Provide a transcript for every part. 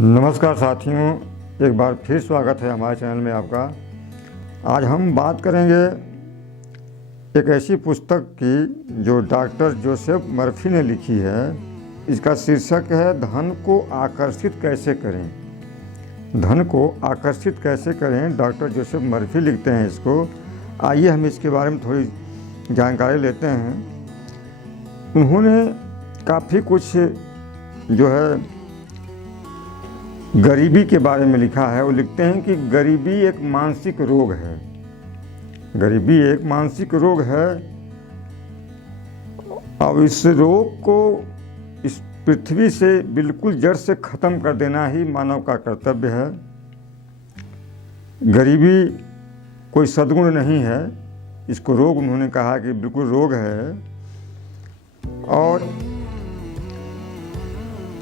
नमस्कार साथियों, एक बार फिर स्वागत है हमारे चैनल में आपका। आज हम बात करेंगे एक ऐसी पुस्तक की जो डॉक्टर जोसेफ मर्फी ने लिखी है। इसका शीर्षक है धन को आकर्षित कैसे करें। धन को आकर्षित कैसे करें, डॉक्टर जोसेफ मर्फी लिखते हैं इसको। आइए हम इसके बारे में थोड़ी जानकारी लेते हैं। उन्होंने काफ़ी कुछ जो है गरीबी के बारे में लिखा है। वो लिखते हैं कि गरीबी एक मानसिक रोग है। गरीबी एक मानसिक रोग है। अब इस रोग को इस पृथ्वी से बिल्कुल जड़ से ख़त्म कर देना ही मानव का कर्तव्य है। गरीबी कोई सद्गुण नहीं है। इसको रोग उन्होंने कहा कि बिल्कुल रोग है। और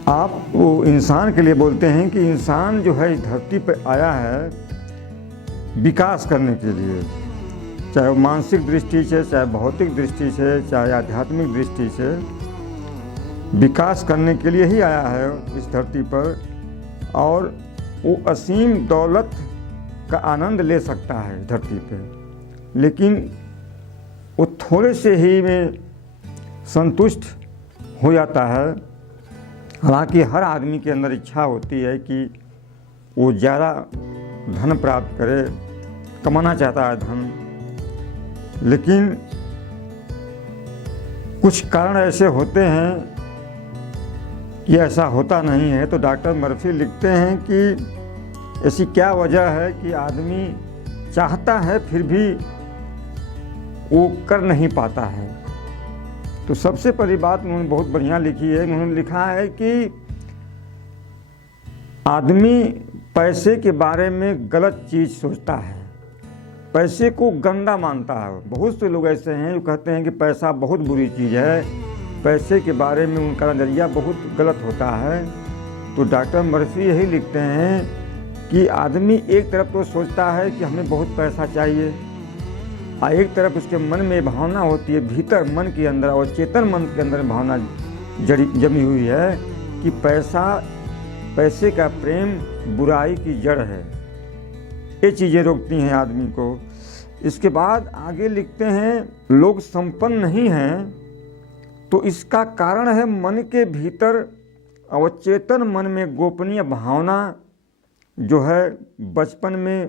आप वो इंसान के लिए बोलते हैं कि इंसान जो है इस धरती पर आया है विकास करने के लिए, चाहे वो मानसिक दृष्टि से, चाहे भौतिक दृष्टि से, चाहे आध्यात्मिक दृष्टि से, विकास करने के लिए ही आया है इस धरती पर। और वो असीम दौलत का आनंद ले सकता है धरती पे, लेकिन वो थोड़े से ही में संतुष्ट हो जाता है। हालांकि हर आदमी के अंदर इच्छा होती है कि वो ज़्यादा धन प्राप्त करे, कमाना चाहता है धन, लेकिन कुछ कारण ऐसे होते हैं कि ऐसा होता नहीं है। तो डॉक्टर मर्फी लिखते हैं कि ऐसी क्या वजह है कि आदमी चाहता है फिर भी वो कर नहीं पाता है। तो सबसे पहली बात उन्होंने बहुत बढ़िया लिखी है। उन्होंने लिखा है कि आदमी पैसे के बारे में गलत चीज़ सोचता है, पैसे को गंदा मानता है। बहुत से लोग ऐसे हैं जो कहते हैं कि पैसा बहुत बुरी चीज़ है, पैसे के बारे में उनका नज़रिया बहुत गलत होता है। तो डॉक्टर मर्फी यही लिखते हैं कि आदमी एक तरफ तो सोचता है कि हमें बहुत पैसा चाहिए, और एक तरफ उसके मन में भावना होती है, भीतर मन के अंदर और चेतन मन के अंदर भावना जमी हुई है कि पैसे का प्रेम बुराई की जड़ है। ये चीज़ें रोकती हैं आदमी को। इसके बाद आगे लिखते हैं लोग संपन्न नहीं हैं, तो इसका कारण है मन के भीतर और चेतन मन में गोपनीय भावना जो है। बचपन में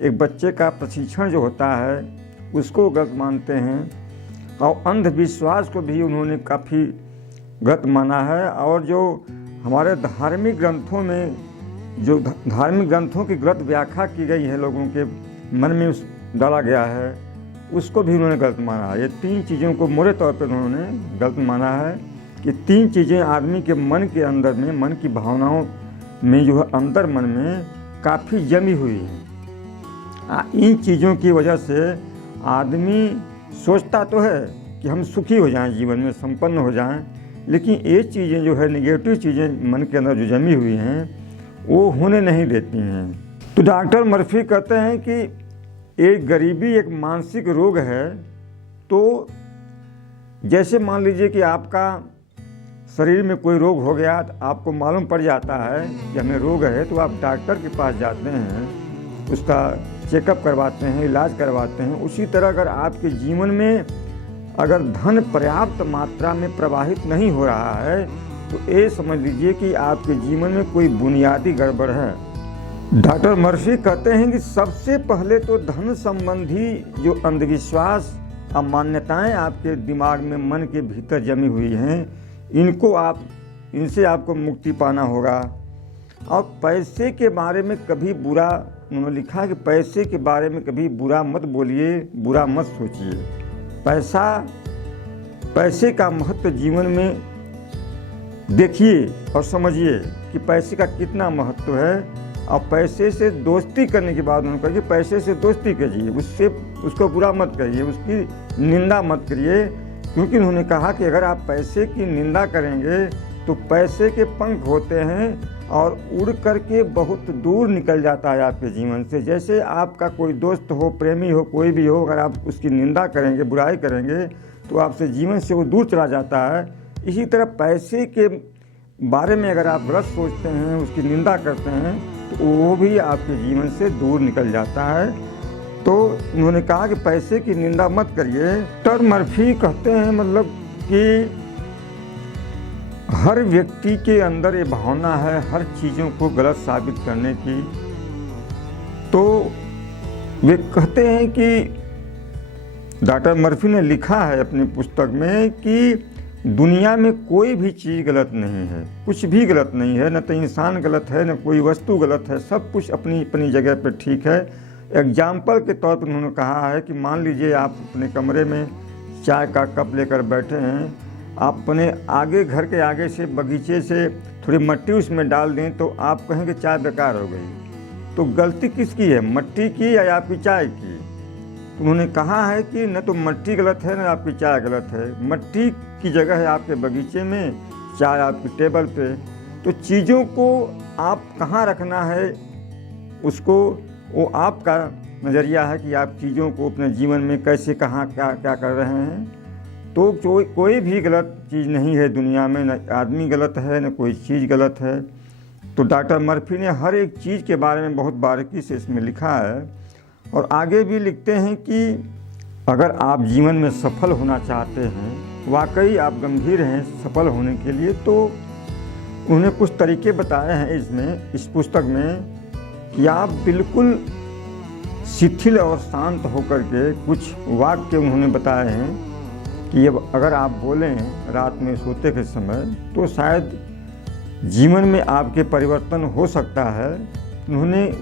एक बच्चे का प्रशिक्षण जो होता है उसको गलत मानते हैं, और अंधविश्वास को भी उन्होंने काफ़ी गलत माना है। और जो हमारे धार्मिक ग्रंथों में जो धार्मिक ग्रंथों की गलत व्याख्या की गई है, लोगों के मन में उस डाला गया है, उसको भी उन्होंने गलत माना है। ये तीन चीज़ों को मोटे तौर पर उन्होंने गलत माना है कि तीन चीज़ें आदमी के मन के अंदर में, मन की भावनाओं में जो है अंदर मन में काफ़ी जमी हुई है। इन चीज़ों की वजह से आदमी सोचता तो है कि हम सुखी हो जाएं, जीवन में संपन्न हो जाएं, लेकिन ये चीज़ें जो है नेगेटिव चीज़ें मन के अंदर जो जमी हुई हैं वो होने नहीं देती हैं। तो डॉक्टर मर्फी कहते हैं कि एक गरीबी एक मानसिक रोग है। तो जैसे मान लीजिए कि आपका शरीर में कोई रोग हो गया, तो आपको मालूम पड़ जाता है कि हमें रोग है, तो आप डॉक्टर के पास जाते हैं, उसका चेकअप करवाते हैं, इलाज करवाते हैं। उसी तरह अगर आपके जीवन में अगर धन पर्याप्त मात्रा में प्रवाहित नहीं हो रहा है, तो ये समझ लीजिए कि आपके जीवन में कोई बुनियादी गड़बड़ है। डॉक्टर मर्फी कहते हैं कि सबसे पहले तो धन संबंधी जो अंधविश्वास और मान्यताएं आपके दिमाग में, मन के भीतर जमी हुई हैं, इनसे आपको मुक्ति पाना होगा। और पैसे के बारे में कभी बुरा, उन्होंने लिखा कि पैसे के बारे में कभी बुरा मत बोलिए, बुरा मत सोचिए। पैसे का महत्व जीवन में देखिए और समझिए कि पैसे का कितना महत्व है। और पैसे से दोस्ती करने के बाद उन्होंने कहा कि पैसे से दोस्ती कीजिए, उसको बुरा मत करिए, उसकी निंदा मत करिए, क्योंकि उन्होंने कहा कि अगर आप पैसे की निंदा करेंगे तो पैसे के पंख होते हैं और उड़ करके बहुत दूर निकल जाता है आपके जीवन से। जैसे आपका कोई दोस्त हो, प्रेमी हो, कोई भी हो, अगर आप उसकी निंदा करेंगे, बुराई करेंगे, तो आपसे जीवन से वो दूर चला जाता है। इसी तरह पैसे के बारे में अगर आप गलत सोचते हैं, उसकी निंदा करते हैं, तो वो भी आपके जीवन से दूर निकल जाता है। तो उन्होंने कहा कि पैसे की निंदा मत करिए। डॉक्टर मर्फी कहते हैं मतलब कि हर व्यक्ति के अंदर ये भावना है हर चीज़ों को गलत साबित करने की। तो वे कहते हैं कि डॉक्टर मर्फी ने लिखा है अपनी पुस्तक में कि दुनिया में कोई भी चीज़ गलत नहीं है, कुछ भी गलत नहीं है, न तो इंसान गलत है, न कोई वस्तु गलत है, सब कुछ अपनी अपनी जगह पर ठीक है। एग्जाम्पल के तौर पर उन्होंने कहा है कि मान लीजिए आप अपने कमरे में चाय का कप लेकर बैठे हैं, आप अपने आगे घर के आगे से बगीचे से थोड़ी मिट्टी उसमें डाल दें तो आप कहेंगे चाय बेकार हो गई। तो गलती किसकी है, मिट्टी की या आपकी चाय की? उन्होंने कहा है कि न तो मिट्टी गलत है न आपकी चाय गलत है। मिट्टी की जगह है आपके बगीचे में, चाय आपकी टेबल पे। तो चीज़ों को आप कहाँ रखना है उसको, वो आपका नज़रिया है कि आप चीज़ों को अपने जीवन में कैसे कहाँ क्या क्या कर रहे हैं। तो कोई भी गलत चीज़ नहीं है दुनिया में, न आदमी गलत है न कोई चीज़ गलत है। तो डॉक्टर मर्फी ने हर एक चीज़ के बारे में बहुत बारीकी से इसमें लिखा है। और आगे भी लिखते हैं कि अगर आप जीवन में सफल होना चाहते हैं, वाकई आप गंभीर हैं सफल होने के लिए, तो उन्होंने कुछ तरीके बताए हैं इस पुस्तक में कि आप बिल्कुल शिथिल और शांत होकर के कुछ वाक्य उन्होंने बताए हैं कि अब अगर आप बोलें रात में सोते के समय तो शायद जीवन में आपके परिवर्तन हो सकता है। उन्होंने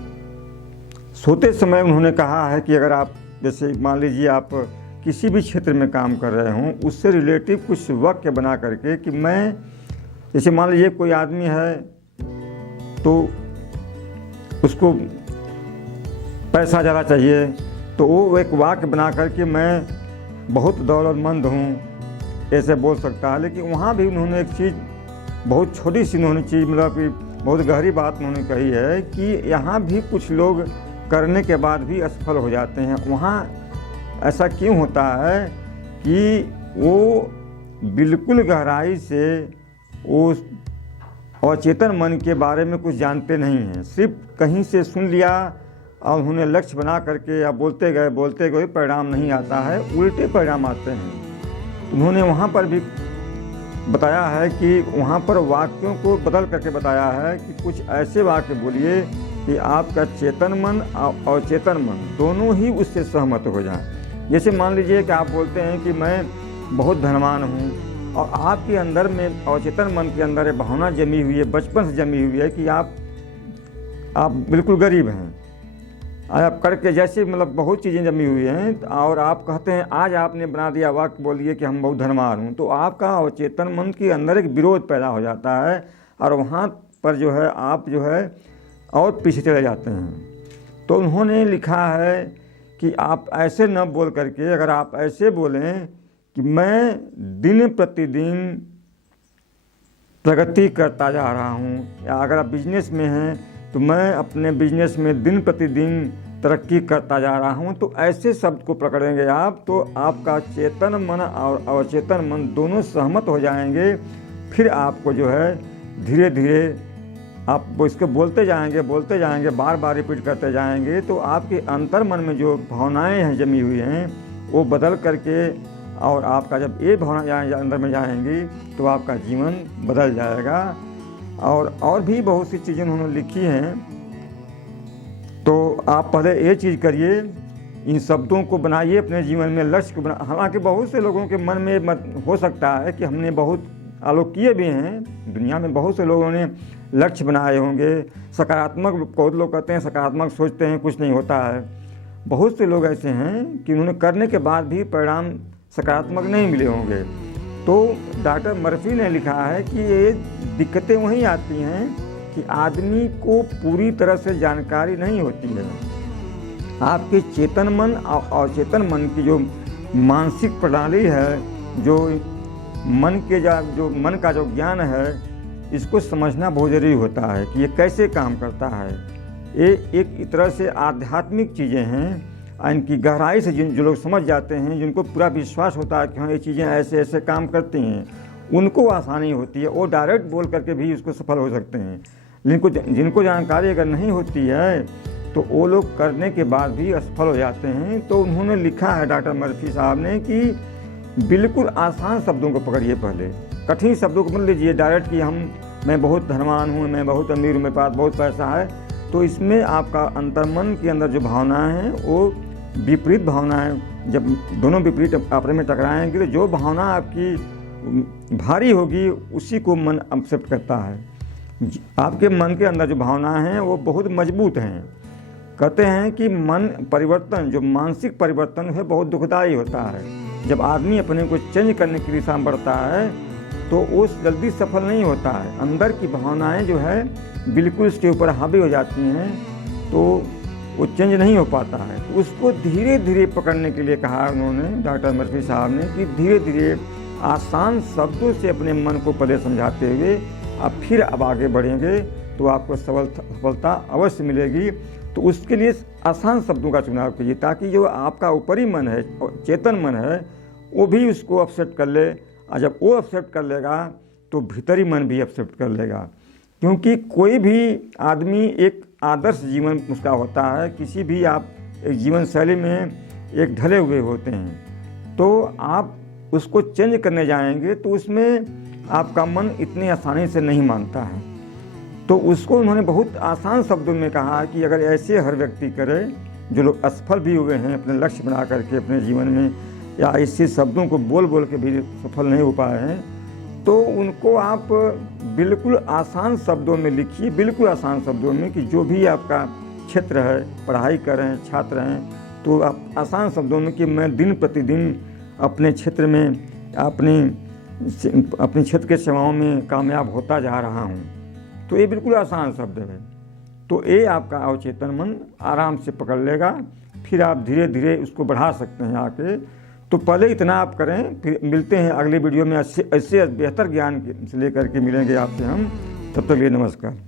सोते समय उन्होंने कहा है कि अगर आप जैसे मान लीजिए आप किसी भी क्षेत्र में काम कर रहे हों, उससे रिलेटिव कुछ वाक्य बना करके कि मैं, जैसे मान लीजिए कोई आदमी है तो उसको पैसा ज़्यादा चाहिए, तो वो एक वाक्य बना करके मैं बहुत दौलतमंद हूँ ऐसे बोल सकता है। लेकिन वहाँ भी उन्होंने एक चीज़ बहुत छोटी सी उन्होंने चीज़ मतलब कि बहुत गहरी बात उन्होंने कही है कि यहाँ भी कुछ लोग करने के बाद भी असफल हो जाते हैं। वहाँ ऐसा क्यों होता है कि वो बिल्कुल गहराई से वो अचेतन मन के बारे में कुछ जानते नहीं हैं, सिर्फ कहीं से सुन लिया और उन्होंने लक्ष्य बना करके या बोलते गए परिणाम नहीं आता है, उल्टे परिणाम आते हैं। उन्होंने वहाँ पर भी बताया है कि वहाँ पर वाक्यों को बदल करके बताया है कि कुछ ऐसे वाक्य बोलिए कि आपका चेतन मन और चेतन मन दोनों ही उससे सहमत हो जाएं। जैसे मान लीजिए कि आप बोलते हैं कि मैं बहुत धनवान हूँ और आपके अंदर में अवचेतन मन के अंदर भावना जमी हुई है, बचपन से जमी हुई है कि आप बिल्कुल गरीब हैं, आप करके जैसे मतलब बहुत चीज़ें जमी हुई हैं, और आप कहते हैं आज आपने बना दिया वाक्य बोलिए कि हम बहुत धनवान हूँ, तो आपका अवचेतन मन के अंदर एक विरोध पैदा हो जाता है और वहाँ पर जो है आप जो है और पीछे चले जाते हैं। तो उन्होंने लिखा है कि आप ऐसे न बोल करके अगर आप ऐसे बोलें कि मैं दिन प्रतिदिन प्रगति करता जा रहा हूँ, या अगर आप बिजनेस में हैं तो मैं अपने बिजनेस में दिन प्रतिदिन तरक्की करता जा रहा हूँ, तो ऐसे शब्द को पकड़ेंगे आप तो आपका चेतन मन और अवचेतन मन दोनों सहमत हो जाएंगे। फिर आपको जो है धीरे धीरे आप इसको बोलते जाएंगे, बार बार रिपीट करते जाएंगे, तो आपके अंतर मन में जो भावनाएं हैं जमी हुई हैं वो बदल करके, और आपका जब ये भावना अंदर में जाएंगी तो आपका जीवन बदल जाएगा। और भी बहुत सी चीज़ें उन्होंने लिखी हैं। तो आप पहले ये चीज़ करिए, इन शब्दों को बनाइए अपने जीवन में, लक्ष्य को बना। हालांकि बहुत से लोगों के मन में हो सकता है कि हमने बहुत आलोकीय भी हैं, दुनिया में बहुत से लोगों ने लक्ष्य बनाए होंगे, सकारात्मक, बहुत लोग कहते हैं सकारात्मक सोचते हैं कुछ नहीं होता है। बहुत से लोग ऐसे हैं कि उन्होंने करने के बाद भी परिणाम सकारात्मक नहीं मिले होंगे। तो डॉक्टर मर्फी ने लिखा है कि ये दिक्कतें वहीं आती हैं कि आदमी को पूरी तरह से जानकारी नहीं होती है। आपके चेतन मन और अचेतन मन की जो मानसिक प्रणाली है, जो मन का जो ज्ञान है, इसको समझना बहुत ज़रूरी होता है कि ये कैसे काम करता है। ये एक तरह से आध्यात्मिक चीज़ें हैं, इनकी गहराई से जो लोग समझ जाते हैं, जिनको पूरा विश्वास होता है कि हाँ ये चीज़ें ऐसे ऐसे काम करती हैं, उनको आसानी होती है, वो डायरेक्ट बोल करके भी उसको सफल हो सकते हैं। लेकिन जिनको जानकारी अगर नहीं होती है तो वो लोग करने के बाद भी असफल हो जाते हैं। तो उन्होंने लिखा है डॉक्टर मर्फी साहब ने कि बिल्कुल आसान शब्दों को पकड़िए, पहले कठिन शब्दों को मत लीजिए डायरेक्ट कि मैं बहुत धनवान हूँ, मैं बहुत अमीर हूँ, मेरे पास बहुत पैसा है। तो इसमें आपका अंतर्मन के अंदर जो भावनाएं हैं वो विपरीत भावनाएं, जब दोनों विपरीत आपस में टकराएंगे तो जो भावना आपकी भारी होगी उसी को मन एक्सेप्ट करता है। आपके मन के अंदर जो भावनाएं हैं वो बहुत मजबूत हैं। कहते हैं कि मन परिवर्तन, जो मानसिक परिवर्तन है, बहुत दुखदाई होता है। जब आदमी अपने को चेंज करने की दिशा में बढ़ता है तो वो जल्दी सफल नहीं होता है। अंदर की भावनाएं जो है बिल्कुल उसके ऊपर हावी हो जाती हैं तो वो चेंज नहीं हो पाता है। तो उसको धीरे धीरे पकड़ने के लिए कहा उन्होंने, डॉक्टर मर्फी साहब ने, कि धीरे धीरे आसान शब्दों से अपने मन को पहले समझाते हुए आप फिर अब आगे बढ़ेंगे तो आपको सफलता अवश्य मिलेगी। तो उसके लिए आसान शब्दों का चुनाव कीजिए ताकि जो आपका ऊपरी मन है, चेतन मन है, वो भी उसको एक्सेप्ट कर ले। और जब वो एक्सेप्ट कर लेगा तो भीतरी मन भी एक्सेप्ट कर लेगा। क्योंकि कोई भी आदमी एक आदर्श जीवन उसका होता है, किसी भी आप एक जीवन शैली में एक ढले हुए होते हैं। तो आप उसको चेंज करने जाएंगे तो उसमें आपका मन इतनी आसानी से नहीं मानता है। तो उसको उन्होंने बहुत आसान शब्दों में कहा कि अगर ऐसे हर व्यक्ति करे, जो लोग असफल भी हुए हैं अपने लक्ष्य बना करके अपने जीवन में, या ऐसे शब्दों को बोल बोल के भी सफल नहीं हो पाए हैं, तो उनको आप बिल्कुल आसान शब्दों में लिखिए, बिल्कुल आसान शब्दों में, कि जो भी आपका क्षेत्र है, पढ़ाई कर रहे हैं, छात्र हैं, तो आप आसान शब्दों में कि मैं दिन प्रतिदिन अपने क्षेत्र में अपने क्षेत्र के सेवाओं में कामयाब होता जा रहा हूँ। तो ये बिल्कुल आसान शब्द है। तो ये आपका अवचेतन मन आराम से पकड़ लेगा, फिर आप धीरे धीरे उसको बढ़ा सकते हैं आके। तो पहले इतना आप करें, फिर मिलते हैं अगले वीडियो में ऐसे बेहतर ज्ञान से लेकर के मिलेंगे आपसे हम। तब तक लिए नमस्कार।